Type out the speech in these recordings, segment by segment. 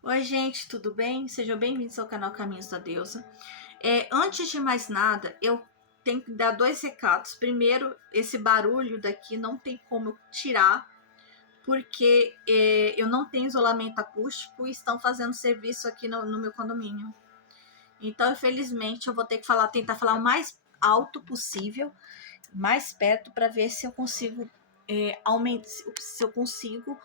Oi, gente, tudo bem? Sejam bem-vindos ao canal Caminhos da Deusa. Antes de mais nada, eu tenho que dar dois recados. Primeiro, esse barulho daqui não tem como eu tirar, porque eu não tenho isolamento acústico e estão fazendo serviço aqui no meu condomínio. Então, infelizmente, eu vou ter que tentar falar o mais alto possível, mais perto, para ver se eu consigo aumentar, se eu consigo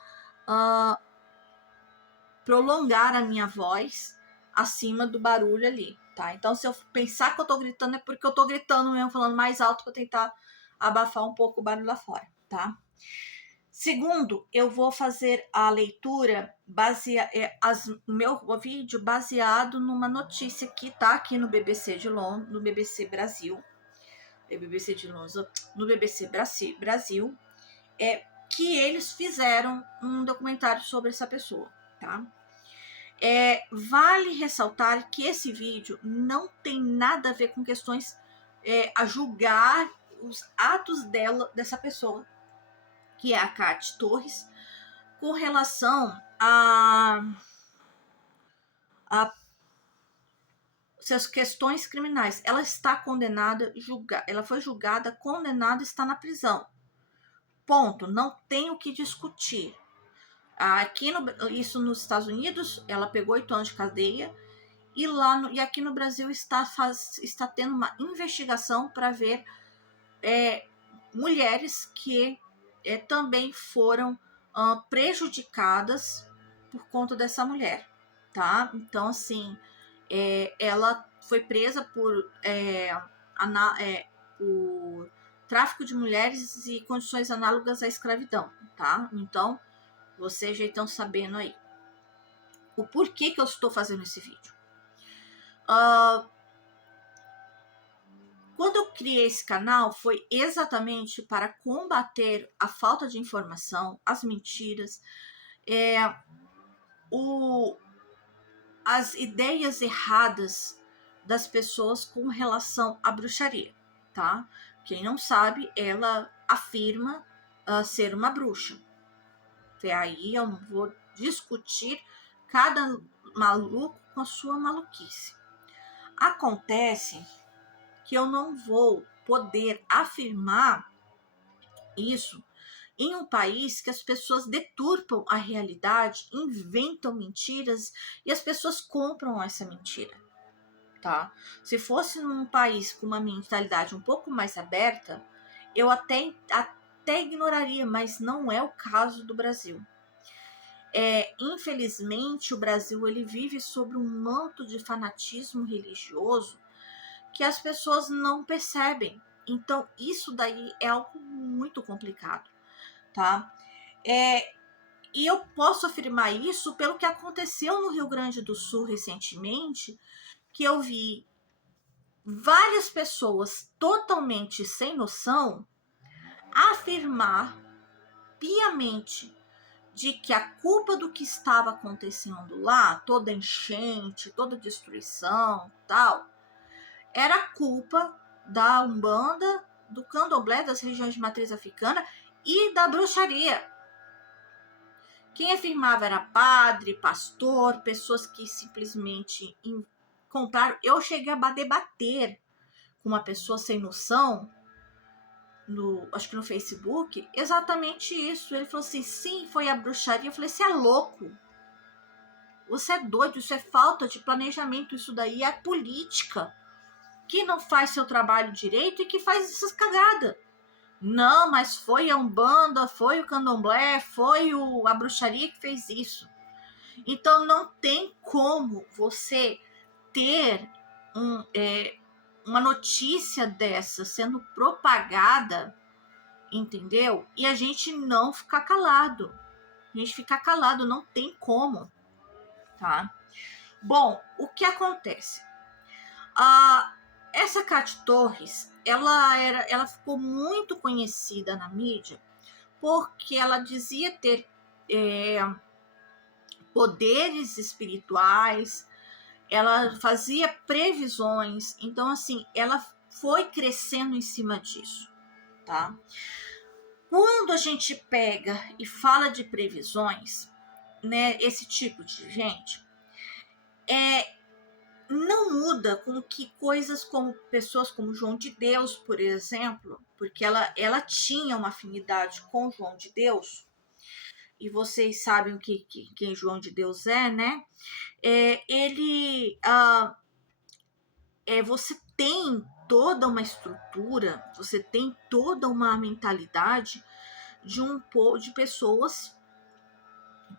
prolongar a minha voz acima do barulho ali, tá? Então, se eu pensar que eu tô gritando, é porque eu tô gritando mesmo, falando mais alto para tentar abafar um pouco o barulho lá fora, tá? Segundo, eu vou fazer a leitura meu vídeo baseado numa notícia que tá aqui no BBC de Londres, no BBC Brasil, BBC de Londres, no BBC Brasil, que eles fizeram um documentário sobre essa pessoa, tá? Vale ressaltar que esse vídeo não tem nada a ver com questões a julgar os atos dessa pessoa, que é a Kate Torres, com relação a suas questões criminais. Ela está condenada, ela foi julgada, condenada, está na prisão. Ponto. Não tem o que discutir. Isso nos Estados Unidos, ela pegou 8 anos de cadeia. E aqui no Brasil está tendo uma investigação para ver mulheres que também foram prejudicadas por conta dessa mulher, tá? Então, assim, ela foi presa por tráfico de mulheres e condições análogas à escravidão, tá? Então, vocês já estão sabendo aí o porquê que eu estou fazendo esse vídeo. Quando eu criei esse canal, foi exatamente para combater a falta de informação, as mentiras, as ideias erradas das pessoas com relação à bruxaria, tá? Quem não sabe, ela afirma ser uma bruxa. Até aí eu não vou discutir cada maluco com a sua maluquice. Acontece que eu não vou poder afirmar isso em um país que as pessoas deturpam a realidade, inventam mentiras e as pessoas compram essa mentira, tá? Se fosse num país com uma mentalidade um pouco mais aberta, eu até ignoraria, mas não é o caso do Brasil. Infelizmente, o Brasil ele vive sobre um manto de fanatismo religioso que as pessoas não percebem. Então, isso daí é algo muito complicado, tá? E eu posso afirmar isso pelo que aconteceu no Rio Grande do Sul recentemente, que eu vi várias pessoas totalmente sem noção afirmar piamente de que a culpa do que estava acontecendo lá, toda enchente, toda destruição, tal, era culpa da Umbanda, do Candomblé, das religiões de matriz africana e da bruxaria. Quem afirmava era padre, pastor, pessoas que simplesmente compraram. Eu cheguei a debater com uma pessoa sem noção, acho que no Facebook, exatamente isso. Ele falou assim, sim, foi a bruxaria. Eu falei, você é louco. Você é doido, isso é falta de planejamento, isso daí é política. Que não faz seu trabalho direito e que faz essas cagadas. Não, mas foi a Umbanda, foi o Candomblé, foi a bruxaria que fez isso. Então não tem como você ter uma notícia dessa sendo propagada, entendeu? E a gente não ficar calado. A gente ficar calado, não tem como, tá? Bom, o que acontece? Essa Kate Torres, ela ficou muito conhecida na mídia porque ela dizia ter poderes espirituais, ela fazia previsões, então assim, ela foi crescendo em cima disso, tá? Quando a gente pega e fala de previsões, né, esse tipo de gente, não muda com que coisas como pessoas como João de Deus, por exemplo, porque ela tinha uma afinidade com João de Deus, e vocês sabem quem João de Deus é, né? Você tem toda uma estrutura, você tem toda uma mentalidade de pessoas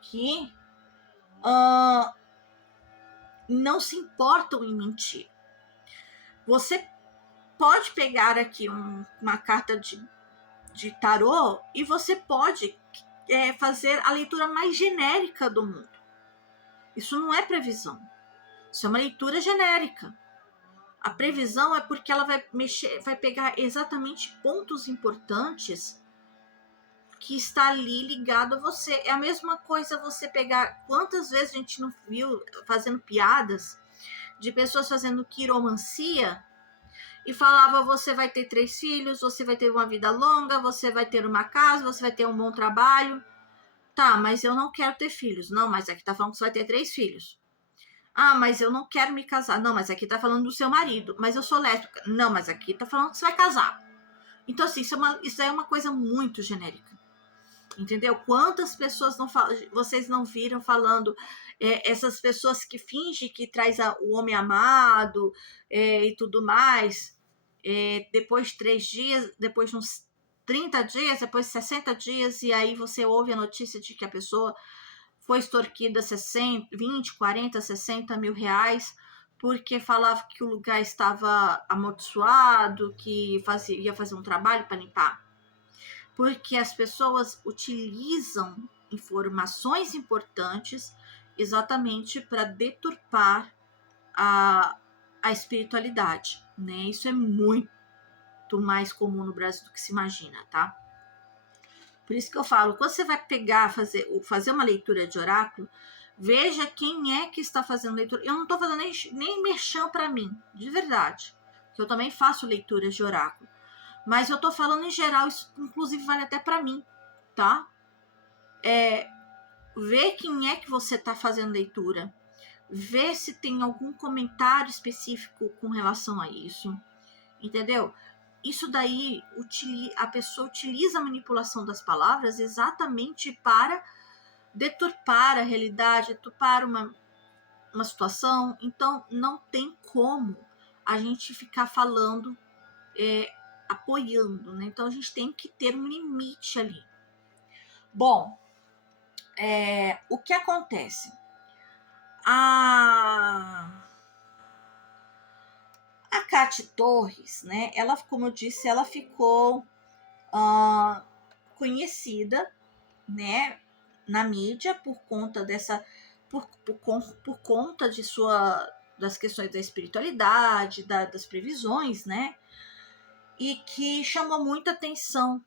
que não se importam em mentir. Você pode pegar aqui uma carta de tarô e você pode fazer a leitura mais genérica do mundo. Isso não é previsão. Isso é uma leitura genérica. A previsão é porque ela vai pegar exatamente pontos importantes que está ali ligado a você. É a mesma coisa você pegar... Quantas vezes a gente não viu fazendo piadas de pessoas fazendo quiromancia e falava: você vai ter 3 filhos, você vai ter uma vida longa, você vai ter uma casa, você vai ter um bom trabalho. Tá, mas eu não quero ter filhos. Não, mas aqui tá falando que você vai ter 3 filhos. Ah, mas eu não quero me casar. Não, mas aqui tá falando do seu marido. Mas eu sou lésbica. Não, mas aqui tá falando que você vai casar. Então, assim, isso é uma coisa muito genérica. Entendeu? Quantas pessoas vocês não viram falando, essas pessoas que fingem que traz o homem amado e tudo mais, depois de 3 dias, depois de uns 30 dias, depois de 60 dias, e aí você ouve a notícia de que a pessoa foi extorquida 20, 40, 60 mil reais, porque falava que o lugar estava amaldiçoado, que ia fazer um trabalho para limpar. Porque as pessoas utilizam informações importantes exatamente para deturpar a espiritualidade, né? Isso é muito mais comum no Brasil do que se imagina, tá? Por isso que eu falo, quando você vai fazer uma leitura de oráculo, veja quem é que está fazendo leitura. Eu não estou fazendo nem merchan para mim, de verdade. Eu também faço leituras de oráculo. Mas eu tô falando em geral, isso inclusive vale até para mim, tá? Ver quem é que você tá fazendo leitura. Ver se tem algum comentário específico com relação a isso. Entendeu? Isso daí, a pessoa utiliza a manipulação das palavras exatamente para deturpar a realidade, deturpar uma situação. Então, não tem como a gente ficar falando apoiando, né? Então a gente tem que ter um limite ali. Bom, o que acontece? A Cate Torres, né? Ela, como eu disse, ela ficou conhecida, né, na mídia por conta por conta de das questões da espiritualidade, das previsões, né? E que chamou muita atenção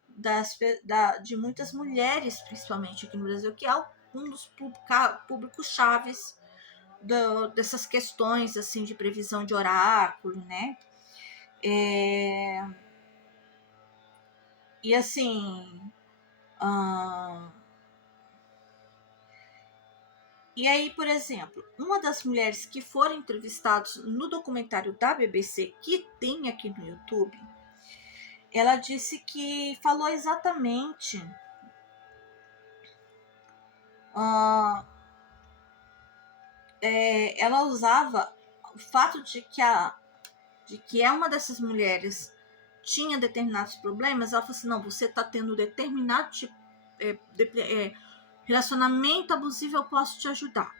de muitas mulheres, principalmente aqui no Brasil, que é um dos públicos chaves dessas questões assim de previsão de oráculo, né? E assim, e aí, por exemplo, uma das mulheres que foram entrevistadas no documentário da BBC, que tem aqui no YouTube, ela disse que falou exatamente ela usava o fato de que uma dessas mulheres tinha determinados problemas. Ela falou assim: não, você está tendo determinado tipo, relacionamento abusivo, eu posso te ajudar.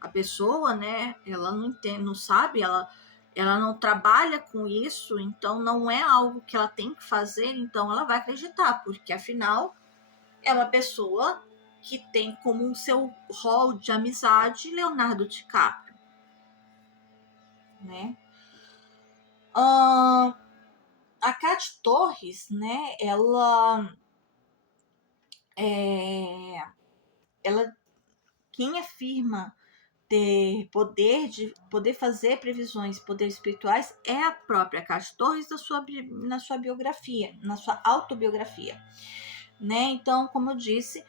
A pessoa, né, ela não entende, não sabe, ela não trabalha com isso, então não é algo que ela tem que fazer, então ela vai acreditar, porque afinal é uma pessoa que tem como um seu rol de amizade Leonardo DiCaprio, né? A Cate Torres, né? Ela quem afirma ter poder fazer previsões, poderes espirituais, é a própria Cate Torres na sua biografia, na sua autobiografia, né? Então, como eu disse,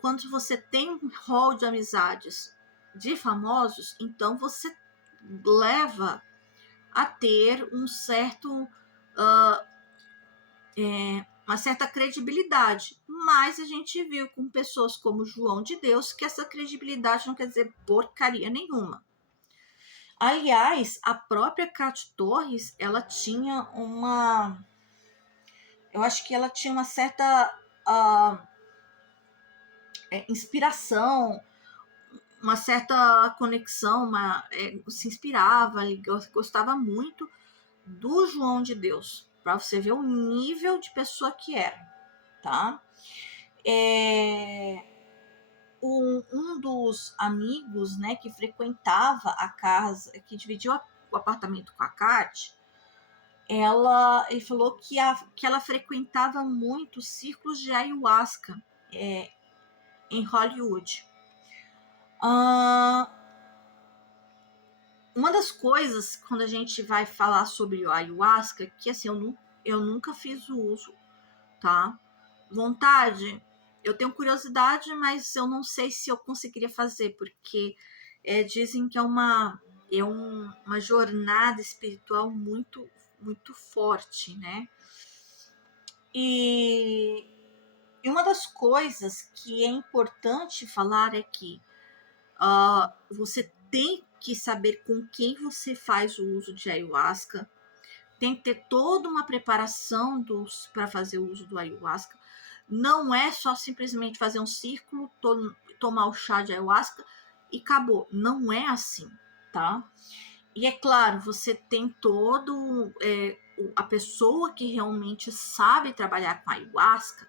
quando você tem um rol de amizades de famosos, então você leva a ter um certo uma certa credibilidade, mas a gente viu com pessoas como João de Deus que essa credibilidade não quer dizer porcaria nenhuma. Aliás, a própria Cátia Torres, ela tinha eu acho que ela tinha uma certa inspiração, uma certa conexão, se inspirava, gostava muito do João de Deus, para você ver o nível de pessoa que era, tá? Um dos amigos, né, que frequentava a casa, que dividiu o apartamento com a Kat, ele falou que ela frequentava muito círculos de ayahuasca em Hollywood. Uma das coisas, quando a gente vai falar sobre o ayahuasca, que assim, eu nunca fiz o uso, tá? Vontade, eu tenho curiosidade, mas eu não sei se eu conseguiria fazer, porque dizem que é uma jornada espiritual muito, muito forte, né? E uma das coisas que é importante falar é que você tem que saber com quem você faz o uso de ayahuasca, tem que ter toda uma preparação para fazer o uso do ayahuasca. Não é só simplesmente fazer um círculo, tomar o chá de ayahuasca e acabou. Não é assim, tá? E é claro, você tem a pessoa que realmente sabe trabalhar com ayahuasca,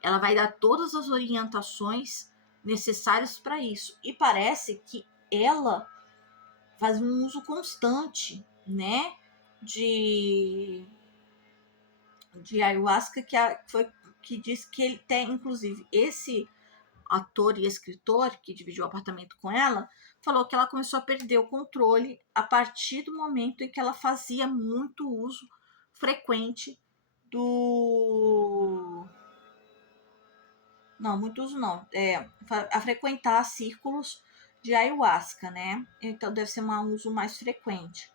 ela vai dar todas as orientações necessárias para isso. E parece que ela faz um uso constante, né, de ayahuasca, que diz que ele tem, inclusive, esse ator e escritor que dividiu o apartamento com ela, falou que ela começou a perder o controle a partir do momento em que ela fazia muito uso frequente do... Não, muito uso não. A frequentar círculos de ayahuasca, né? Então deve ser um uso mais frequente.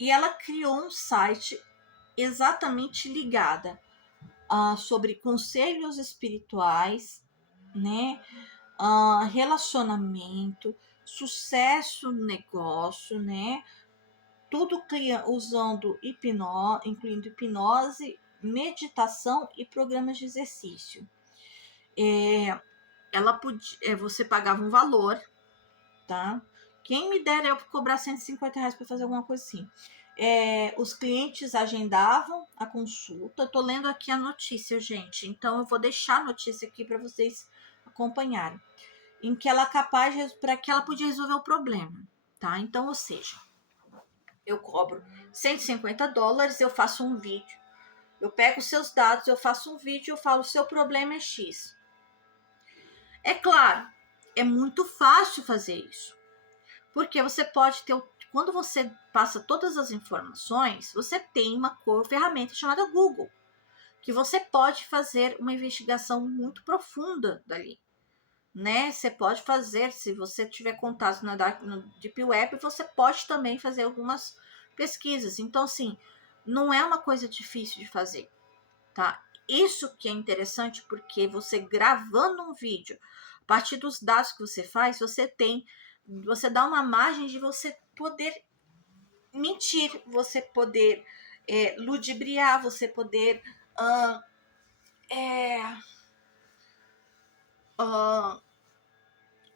E ela criou um site exatamente ligada sobre conselhos espirituais, né? Relacionamento, sucesso no negócio, né? Tudo usando incluindo hipnose, meditação e programas de exercício. Você pagava um valor, tá? Quem me dera eu cobrar R$150 para fazer alguma coisa assim. Os clientes agendavam a consulta. Tô lendo aqui a notícia, gente. Então eu vou deixar a notícia aqui para vocês acompanharem. Em que ela é capaz para que ela podia resolver o problema, tá? Então, ou seja, eu cobro $150, eu faço um vídeo. Eu pego os seus dados, eu faço um vídeo, eu falo, seu problema é X. É claro, é muito fácil fazer isso. Porque você pode ter, quando você passa todas as informações, você tem uma ferramenta chamada Google, que você pode fazer uma investigação muito profunda dali, né? Você pode fazer, se você tiver contato no Deep Web, você pode também fazer algumas pesquisas. Então, assim, não é uma coisa difícil de fazer, tá? Isso que é interessante, porque você gravando um vídeo, a partir dos dados que você faz, você dá uma margem de você poder mentir, você poder ludibriar, você poder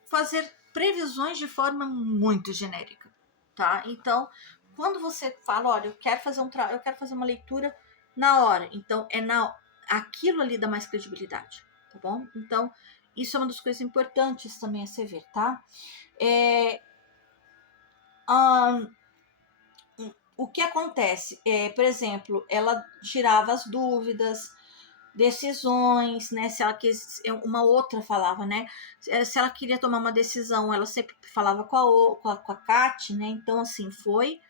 fazer previsões de forma muito genérica, tá? Então, quando você fala, olha, eu quero fazer uma leitura na hora, então aquilo ali dá mais credibilidade, tá bom? Então, isso é uma das coisas importantes também a se ver, tá? O que acontece? Por exemplo, ela tirava as dúvidas, decisões, né? Se ela quis, uma outra falava, né? Se ela queria tomar uma decisão, ela sempre falava com a Kat, né? Então, assim, foi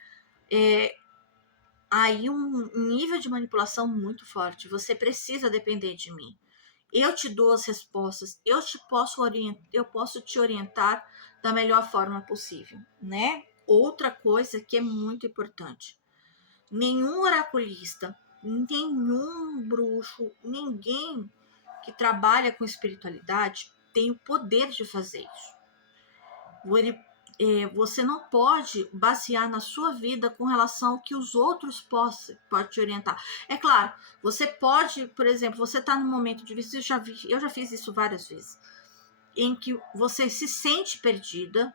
aí um nível de manipulação muito forte. Você precisa depender de mim. Eu te dou as respostas, eu posso te orientar da melhor forma possível, né? Outra coisa que é muito importante: nenhum oraculista, nenhum bruxo, ninguém que trabalha com espiritualidade tem o poder de fazer isso. Você não pode basear na sua vida com relação ao que os outros podem te orientar. É claro, você pode, por exemplo, você está num momento de vida, eu já fiz isso várias vezes, em que você se sente perdida,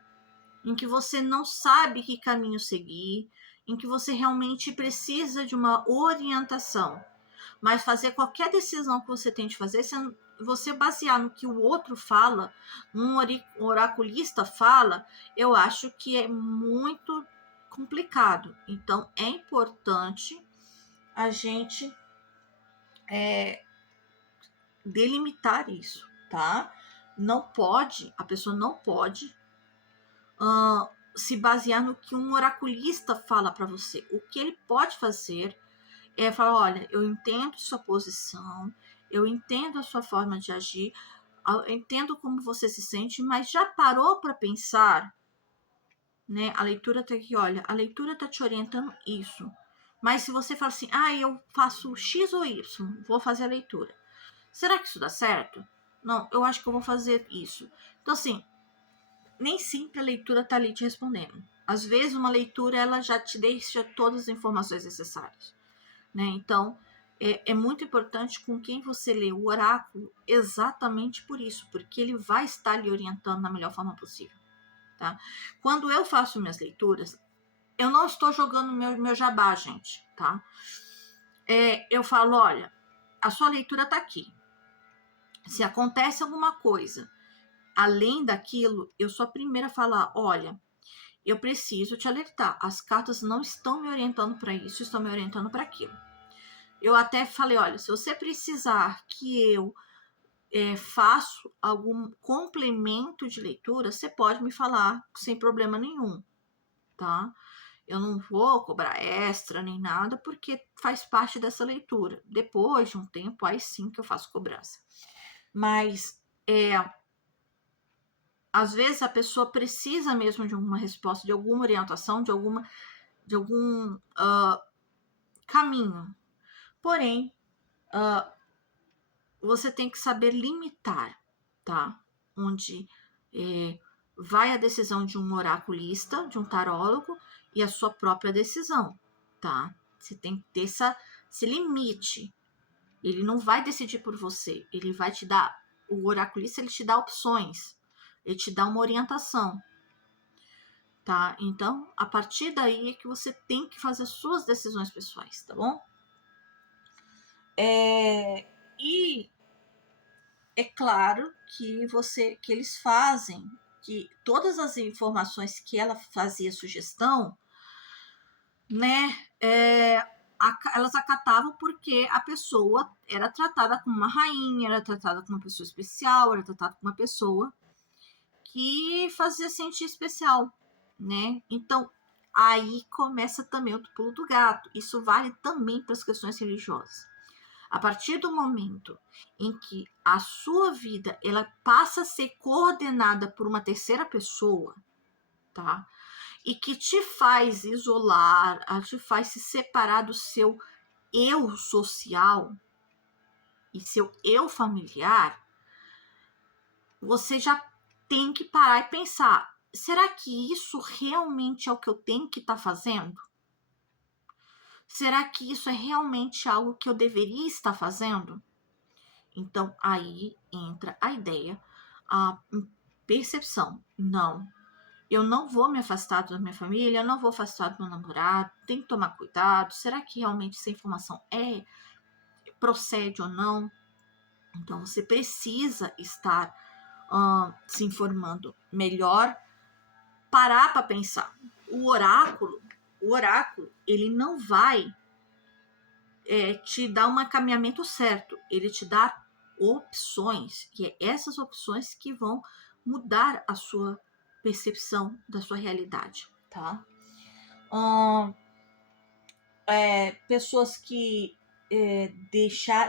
em que você não sabe que caminho seguir, em que você realmente precisa de uma orientação. Mas fazer qualquer decisão que você tente fazer, você basear no que o outro fala, um oraculista fala, eu acho que é muito complicado. Então, é importante a gente delimitar isso, tá? A pessoa não pode se basear no que um oraculista fala para você. O que ele pode fazer é falar: olha, eu entendo sua posição, eu entendo a sua forma de agir, eu entendo como você se sente, mas já parou para pensar, né? A leitura tá aqui, olha, a leitura tá te orientando isso. Mas se você fala assim: eu faço X ou Y, vou fazer a leitura. Será que isso dá certo? Não, eu acho que eu vou fazer isso. Então, assim, nem sempre a leitura tá ali te respondendo. Às vezes, uma leitura, ela já te deixa todas as informações necessárias, né? Então, é muito importante com quem você lê o oráculo, exatamente por isso, porque ele vai estar lhe orientando da melhor forma possível, tá? Quando eu faço minhas leituras, eu não estou jogando meu jabá, gente, tá? Eu falo: olha, a sua leitura tá aqui. Se acontece alguma coisa além daquilo, eu sou a primeira a falar: olha, eu preciso te alertar, as cartas não estão me orientando para isso, estão me orientando para aquilo. Eu até falei: olha, se você precisar que eu faço algum complemento de leitura, você pode me falar sem problema nenhum, tá? Eu não vou cobrar extra nem nada, porque faz parte dessa leitura. Depois de um tempo, aí sim que eu faço cobrança. Mas, às vezes a pessoa precisa mesmo de alguma resposta, de alguma orientação, de algum caminho. Porém, você tem que saber limitar, tá? Onde vai a decisão de um oraculista, de um tarólogo, e a sua própria decisão, tá? Você tem que ter esse limite. Ele não vai decidir por você, ele vai te dar, o oraculista, ele te dá opções, ele te dá uma orientação, tá? Então, a partir daí é que você tem que fazer as suas decisões pessoais, tá bom? E é claro que eles fazem, que todas as informações que ela fazia sugestão, né, elas acatavam porque a pessoa era tratada como uma rainha, era tratada como uma pessoa especial, era tratada como uma pessoa que fazia sentir especial, né? Então, aí começa também o pulo do gato. Isso vale também para as questões religiosas. A partir do momento em que a sua vida ela passa a ser coordenada por uma terceira pessoa, tá? E que te faz isolar, te faz se separar do seu eu social e seu eu familiar, você já tem que parar e pensar: será que isso realmente é o que eu tenho que estar fazendo? Será que isso é realmente algo que eu deveria estar fazendo? Então, aí entra a ideia, a percepção. Não, eu não vou me afastar da minha família, eu não vou afastar do meu namorado, tem que tomar cuidado. Será que realmente essa informação procede ou não? Então, você precisa estar se informando melhor, parar para pensar. O oráculo, ele não vai te dar um encaminhamento certo, ele te dá opções, que é essas opções que vão mudar a sua percepção da sua realidade, tá? Pessoas que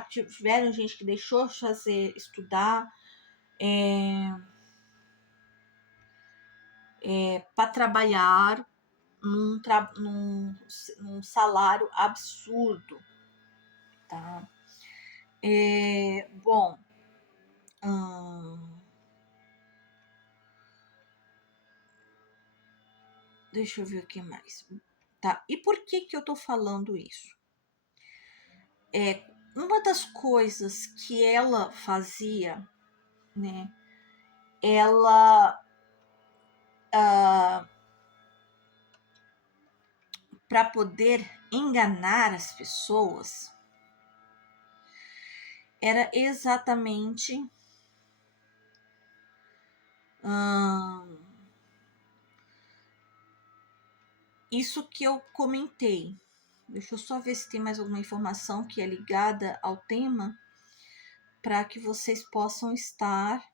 tiveram gente que deixou de estudar para trabalhar num salário absurdo, tá? Bom, deixa eu ver o que mais. Tá, e por que eu tô falando isso? Uma das coisas que ela fazia, né? Ela, para poder enganar as pessoas, era exatamente isso que eu comentei. Deixa eu só ver se tem mais alguma informação que é ligada ao tema para que vocês possam estar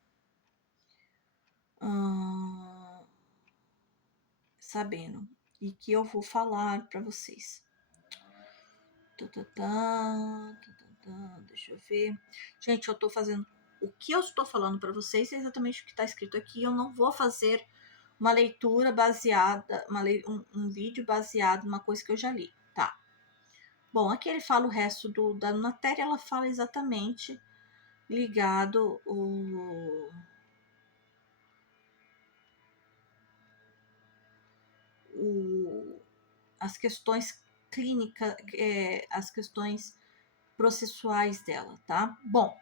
sabendo e que eu vou falar para vocês. Deixa eu ver. Gente, eu tô fazendo o que eu estou falando para vocês é exatamente o que está escrito aqui. Eu não vou fazer uma leitura baseada, um vídeo baseado numa coisa que eu já li, tá? Bom, aqui ele fala o resto da matéria, ela fala exatamente ligado as questões clínicas, as questões processuais dela, tá? Bom,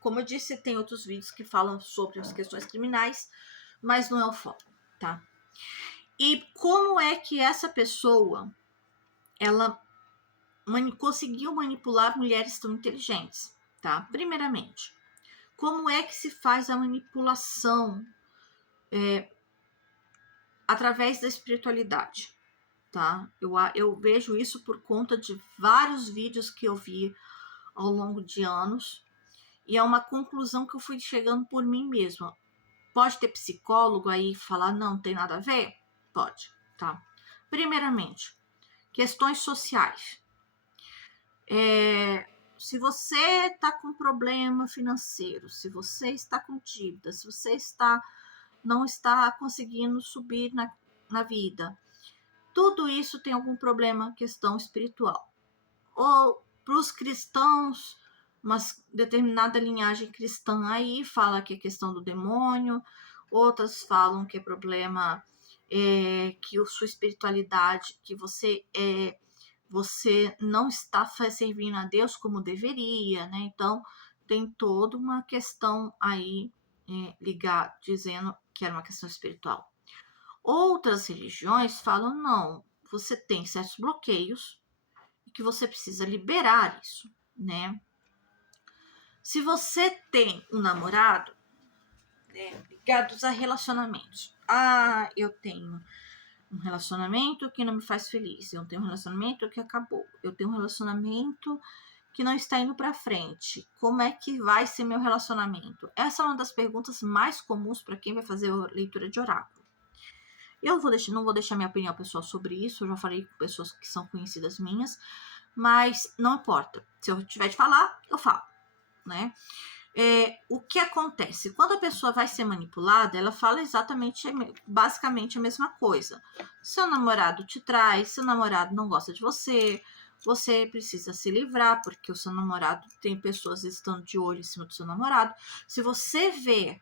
como eu disse, tem outros vídeos que falam sobre as questões criminais, mas não é o foco, tá? E como é que essa pessoa, ela conseguiu manipular mulheres tão inteligentes, tá? Primeiramente, como é que se faz a manipulação através da espiritualidade, tá? Eu vejo isso por conta de vários vídeos que eu vi ao longo de anos, e é uma conclusão que eu fui chegando por mim mesma. Pode ter psicólogo aí falar, não tem nada a ver? Pode, tá? Primeiramente, questões sociais. Se você está com problema financeiro, se você está com dívida, se você não está conseguindo subir na vida, tudo isso tem algum problema, questão espiritual. Ou para os cristãos, uma determinada linhagem cristã aí fala que é questão do demônio, outras falam que é problema que a sua espiritualidade, que você não está servindo a Deus como deveria, né? Então tem toda uma questão aí ligada, dizendo que era uma questão espiritual. Outras religiões falam, não, você tem certos bloqueios e que você precisa liberar isso, né? Se você tem um namorado, né, ligados a relacionamentos. Eu tenho um relacionamento que não me faz feliz. Eu tenho um relacionamento que acabou. Eu tenho um relacionamento que não está indo para frente. Como é que vai ser meu relacionamento? Essa é uma das perguntas mais comuns para quem vai fazer leitura de oráculo. Eu não vou deixar minha opinião pessoal sobre isso. Eu já falei com pessoas que são conhecidas minhas, mas não importa. Se eu tiver de falar, eu falo, né? O que acontece? Quando a pessoa vai ser manipulada, ela fala basicamente a mesma coisa. Seu namorado te trai, seu namorado não gosta de você, você precisa se livrar, porque o seu namorado tem pessoas estando de olho em cima do seu namorado. Se você vê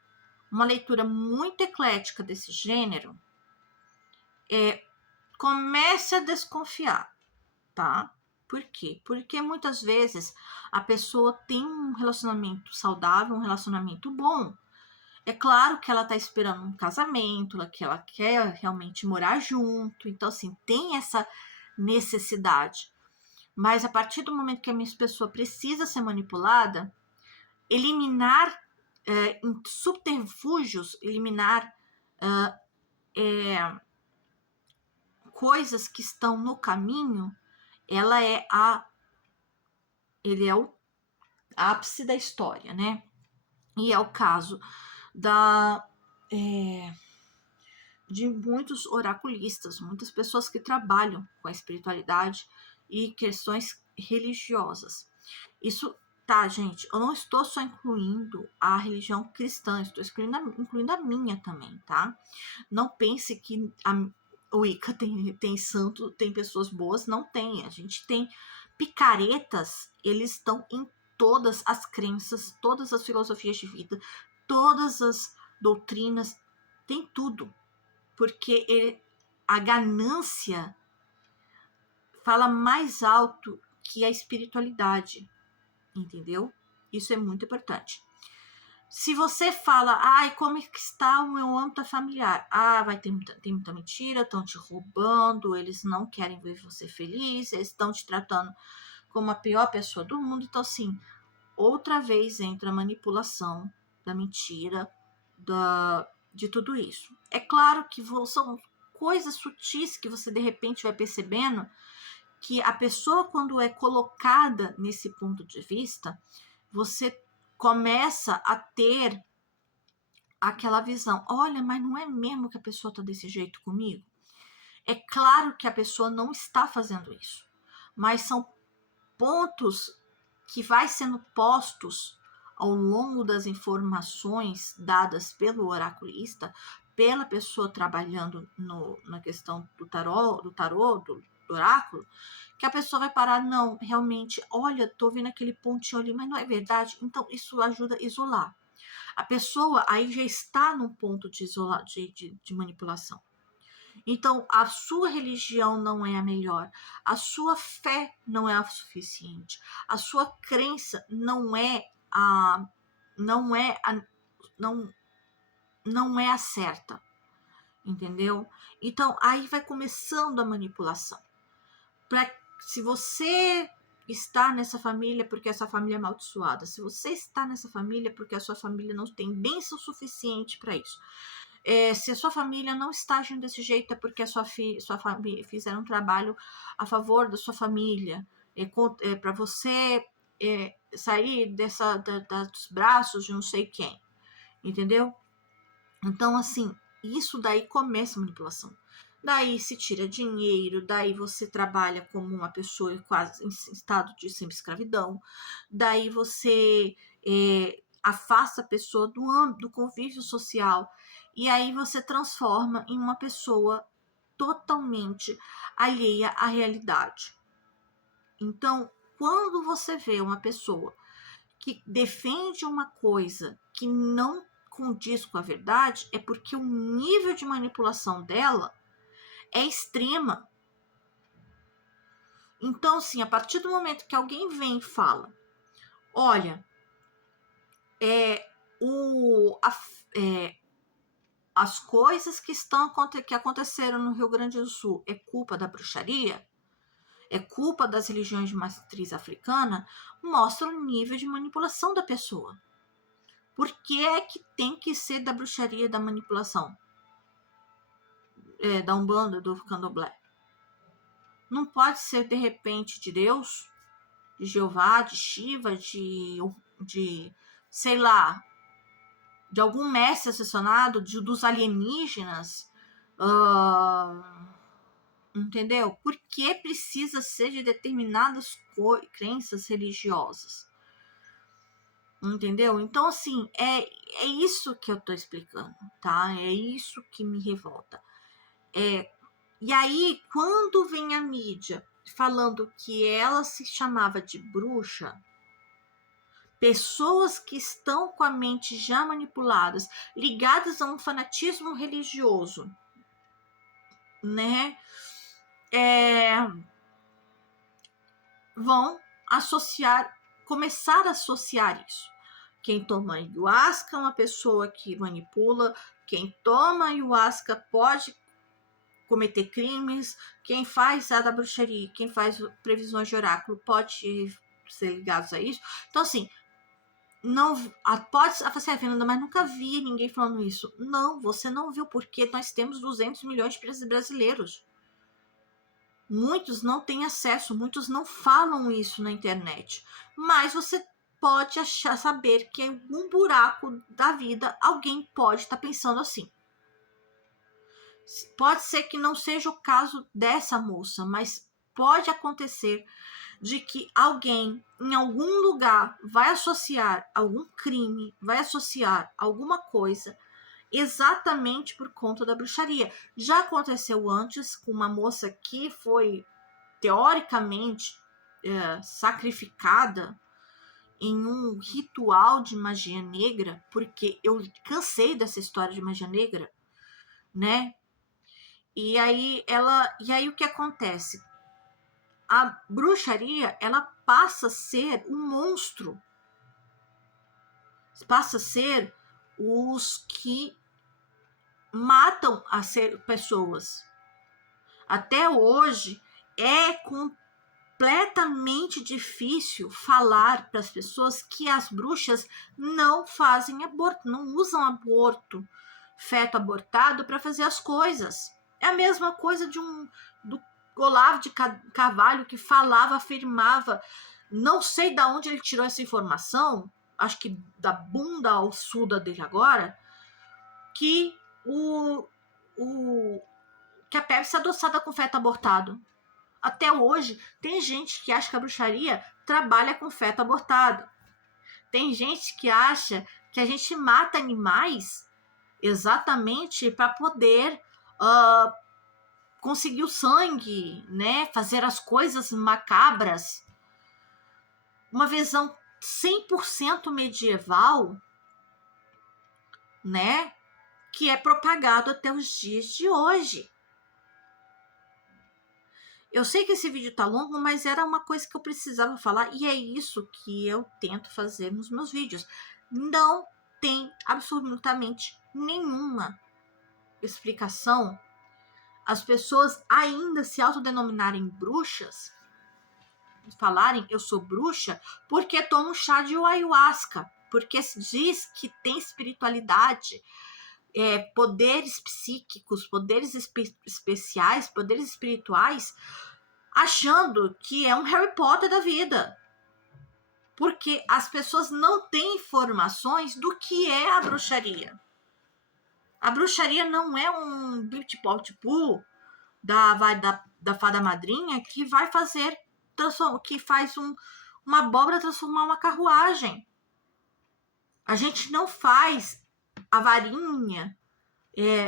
uma leitura muito eclética desse gênero, comece a desconfiar, tá? Por quê? Porque muitas vezes a pessoa tem um relacionamento saudável, um relacionamento bom. É claro que ela tá esperando um casamento, que ela quer realmente morar junto. Então, assim, tem essa necessidade. Mas a partir do momento que a minha pessoa precisa ser manipulada, eliminar subterfúgios, eliminar coisas que estão no caminho, ele é o ápice da história, né? E é o caso de muitos oraculistas, muitas pessoas que trabalham com a espiritualidade e questões religiosas. Isso, tá, gente, eu não estou só incluindo a religião cristã, estou incluindo a minha também, tá? Não pense que o Wicca tem santo, tem pessoas boas, não tem. A gente tem picaretas, eles estão em todas as crenças, todas as filosofias de vida, todas as doutrinas, tem tudo. Porque a ganância fala mais alto que a espiritualidade, entendeu? Isso é muito importante. Se você fala, ai, como é que está o meu âmbito familiar? Ah, tem muita mentira, estão te roubando, eles não querem ver você feliz, eles estão te tratando como a pior pessoa do mundo. Então, assim, outra vez entra a manipulação da mentira, de tudo isso. É claro que são coisas sutis que você, de repente, vai percebendo que a pessoa, quando é colocada nesse ponto de vista, você começa a ter aquela visão, olha, mas não é mesmo que a pessoa está desse jeito comigo? É claro que a pessoa não está fazendo isso, mas são pontos que vai sendo postos ao longo das informações dadas pelo oraculista, pela pessoa trabalhando na questão do tarô, do oráculo, que a pessoa vai parar, não, realmente, olha, tô vendo aquele pontinho ali, mas não é verdade. Então, isso ajuda a isolar. A pessoa aí já está num ponto de manipulação. Então, a sua religião não é a melhor, a sua fé não é a suficiente, a sua crença não é a não, não é a certa, entendeu? Então, aí vai começando a manipulação. Se você está nessa família porque essa família é amaldiçoada, se você está nessa família porque a sua família não tem bênção suficiente para isso, se a sua família não está agindo desse jeito, é porque a sua família fizeram um trabalho a favor da sua família, para você sair dos braços de não sei quem, entendeu? Então, assim, isso daí começa a manipulação. Daí se tira dinheiro, daí você trabalha como uma pessoa quase em estado de semi-escravidão, daí você afasta a pessoa do convívio social, e aí você transforma em uma pessoa totalmente alheia à realidade. Então, quando você vê uma pessoa que defende uma coisa que não condiz com a verdade, é porque o nível de manipulação dela é extrema. Então, assim, a partir do momento que alguém vem e fala, olha, as coisas que aconteceram no Rio Grande do Sul é culpa da bruxaria, é culpa das religiões de matriz africana, mostra o nível de manipulação da pessoa. Por que é que tem que ser da bruxaria, da manipulação? Da Umbanda, do Candomblé? Não pode ser, de repente, de Deus, de Jeová, de Shiva, de sei lá, de algum mestre assessorado, dos alienígenas, entendeu? Por que precisa ser de determinadas crenças religiosas? Entendeu? Então, assim, é isso que eu tô explicando, tá? É isso que me revolta. E aí, quando vem a mídia falando que ela se chamava de bruxa, pessoas que estão com a mente já manipuladas, ligadas a um fanatismo religioso, né? Vão começar a associar isso. Quem toma ayahuasca é uma pessoa que manipula, quem toma ayahuasca pode cometer crimes, quem faz a da bruxaria, quem faz previsões de oráculo pode ser ligados a isso. Então, assim, não pode ser, Fernanda, mas nunca vi ninguém falando isso. Não, você não viu, porque nós temos 200 milhões de brasileiros. Muitos não têm acesso, muitos não falam isso na internet. Mas você pode saber que em algum buraco da vida alguém pode estar pensando assim. Pode ser que não seja o caso dessa moça, mas pode acontecer de que alguém em algum lugar vai associar algum crime, vai associar alguma coisa exatamente por conta da bruxaria. Já aconteceu antes com uma moça que foi teoricamente sacrificada em um ritual de magia negra, porque eu cansei dessa história de magia negra, né? E aí o que acontece? A bruxaria, ela passa a ser um monstro. Passa a ser os que matam a ser pessoas. Até hoje é completamente difícil falar para as pessoas que as bruxas não fazem aborto, não usam aborto, feto abortado para fazer as coisas. É a mesma coisa do Olavo de Carvalho, que falava, afirmava, não sei de onde ele tirou essa informação, acho que da bunda ao suda dele agora, que que a Pepsi é adoçada com feto abortado. Até hoje, tem gente que acha que a bruxaria trabalha com feto abortado. Tem gente que acha que a gente mata animais exatamente para poder conseguir o sangue, né? Fazer as coisas macabras. Uma visão 100% medieval, né? Que é propagado até os dias de hoje. Eu sei que esse vídeo tá longo, mas era uma coisa que eu precisava falar e é isso que eu tento fazer nos meus vídeos. Não tem absolutamente nenhuma explicação as pessoas ainda se autodenominarem bruxas, falarem eu sou bruxa, porque tomam chá de ayahuasca, porque se diz que tem espiritualidade, poderes psíquicos, poderes especiais, poderes espirituais, achando que é um Harry Potter da vida. Porque as pessoas não têm informações do que é a bruxaria. A bruxaria não é um bip-bop-tipo da fada madrinha que vai fazer, que faz uma abóbora transformar uma carruagem. A gente não faz a varinha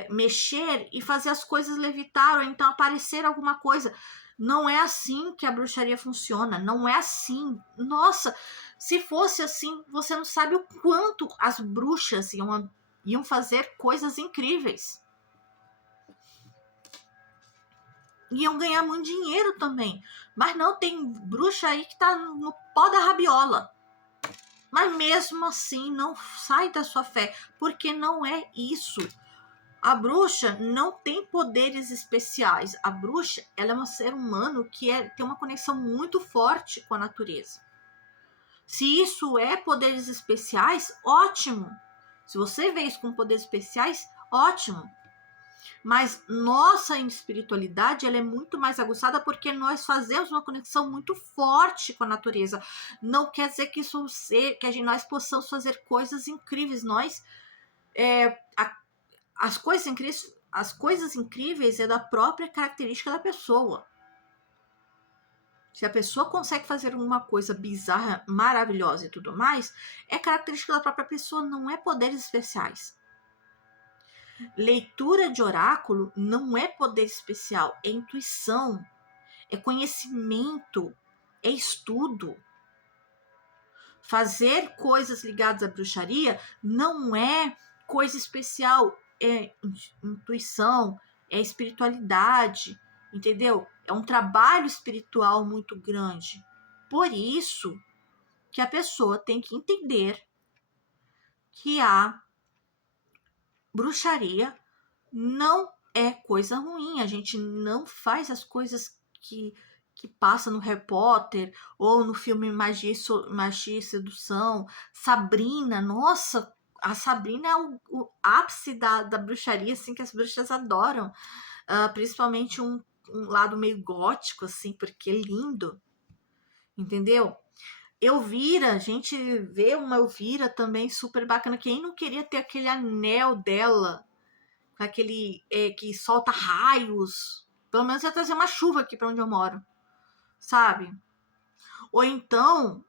mexer e fazer as coisas levitar ou então aparecer alguma coisa. Não é assim que a bruxaria funciona, não é assim. Nossa, se fosse assim, você não sabe o quanto as bruxas iam fazer coisas incríveis. Iam ganhar muito dinheiro também. Mas não, tem bruxa aí que tá no pó da rabiola. Mas mesmo assim, não sai da sua fé, porque não é isso. A bruxa não tem poderes especiais. A bruxa, ela é um ser humano que tem uma conexão muito forte com a natureza. Se isso é poderes especiais, ótimo. Se você vê isso com poderes especiais, ótimo. Mas nossa espiritualidade, ela é muito mais aguçada porque nós fazemos uma conexão muito forte com a natureza. Não quer dizer que nós possamos fazer coisas incríveis. As coisas incríveis é da própria característica da pessoa. Se a pessoa consegue fazer uma coisa bizarra, maravilhosa e tudo mais, é característica da própria pessoa, não é poderes especiais. Leitura de oráculo não é poder especial, é intuição, é conhecimento, é estudo. Fazer coisas ligadas à bruxaria não é coisa especial, é intuição, é espiritualidade, entendeu? É um trabalho espiritual muito grande. Por isso que a pessoa tem que entender que a bruxaria não é coisa ruim. A gente não faz as coisas que passa no Harry Potter ou no filme Magia e Sedução. Sabrina, nossa, a Sabrina é o ápice da bruxaria, assim, que as bruxas adoram. Principalmente um lado meio gótico, assim, porque é lindo. Entendeu? Elvira, a gente vê uma Elvira também super bacana. Quem não queria ter aquele anel dela, com aquele que solta raios? Pelo menos ia trazer uma chuva aqui para onde eu moro. sabe? Ou então,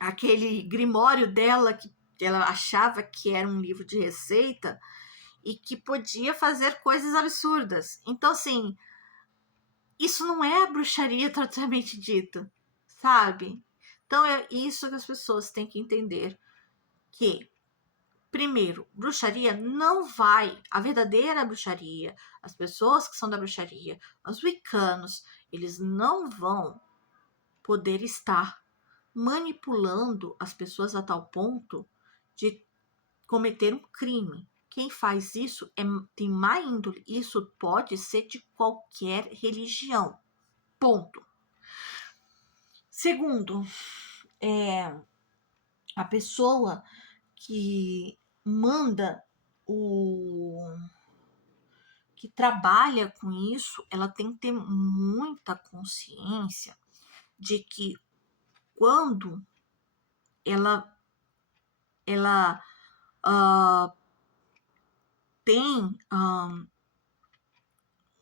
aquele grimório dela que ela achava que era um livro de receita e que podia fazer coisas absurdas. Então, assim, isso não é a bruxaria totalmente dita, sabe? Então, é isso que as pessoas têm que entender, que primeiro, bruxaria não vai, a verdadeira bruxaria, as pessoas que são da bruxaria, os wiccanos, eles não vão poder estar manipulando as pessoas a tal ponto de cometer um crime. Quem faz isso tem má índole. Isso pode ser de qualquer religião. Ponto. Segundo, a pessoa que manda que trabalha com isso, ela tem que ter muita consciência de que quando ela tem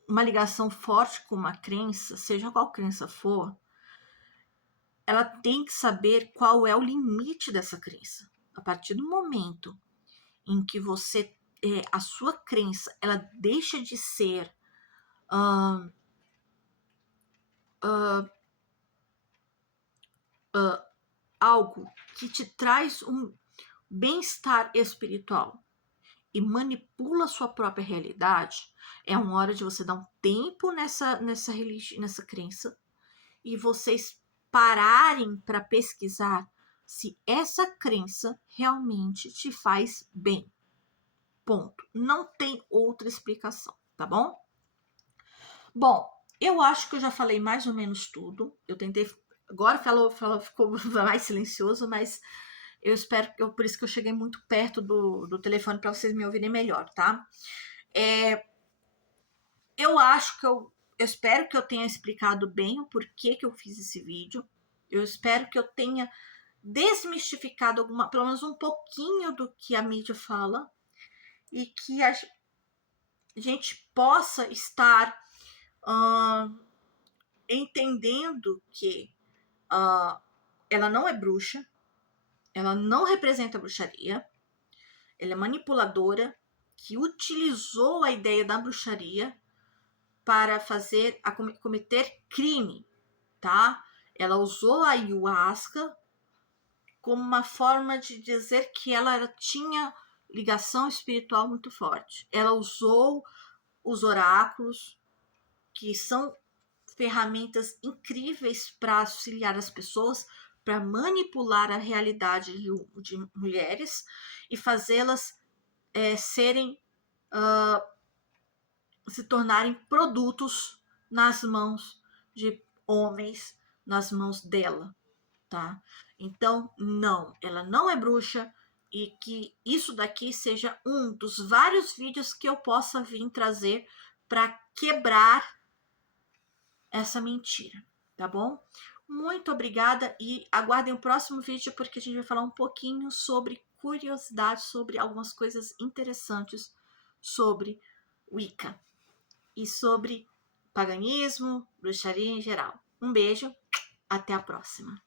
uma ligação forte com uma crença, seja qual crença for, ela tem que saber qual é o limite dessa crença. A partir do momento em que você, a sua crença, ela deixa de ser algo que te traz um bem-estar espiritual e manipula a sua própria realidade, é uma hora de você dar um tempo nessa crença e vocês pararem para pesquisar se essa crença realmente te faz bem. Ponto. Não tem outra explicação, tá bom? Bom, eu acho que eu já falei mais ou menos tudo. Eu tentei. Agora ficou mais silencioso, mas eu espero que por isso que eu cheguei muito perto do telefone para vocês me ouvirem melhor, tá? Eu acho que eu espero que eu tenha explicado bem o porquê que eu fiz esse vídeo. Eu espero que eu tenha desmistificado pelo menos um pouquinho do que a mídia fala e que a gente possa estar entendendo que ela não é bruxa, ela não representa bruxaria, ela é manipuladora que utilizou a ideia da bruxaria para cometer crime, tá? Ela usou a ayahuasca como uma forma de dizer que ela tinha ligação espiritual muito forte. Ela usou os oráculos, que são ferramentas incríveis para auxiliar as pessoas, para manipular a realidade de mulheres e fazê-las se tornarem produtos nas mãos de homens, nas mãos dela, tá? Então, não, ela não é bruxa e que isso daqui seja um dos vários vídeos que eu possa vir trazer para quebrar essa mentira, tá bom? Muito obrigada e aguardem o próximo vídeo porque a gente vai falar um pouquinho sobre curiosidades, sobre algumas coisas interessantes sobre Wicca e sobre paganismo, bruxaria em geral. Um beijo, até a próxima.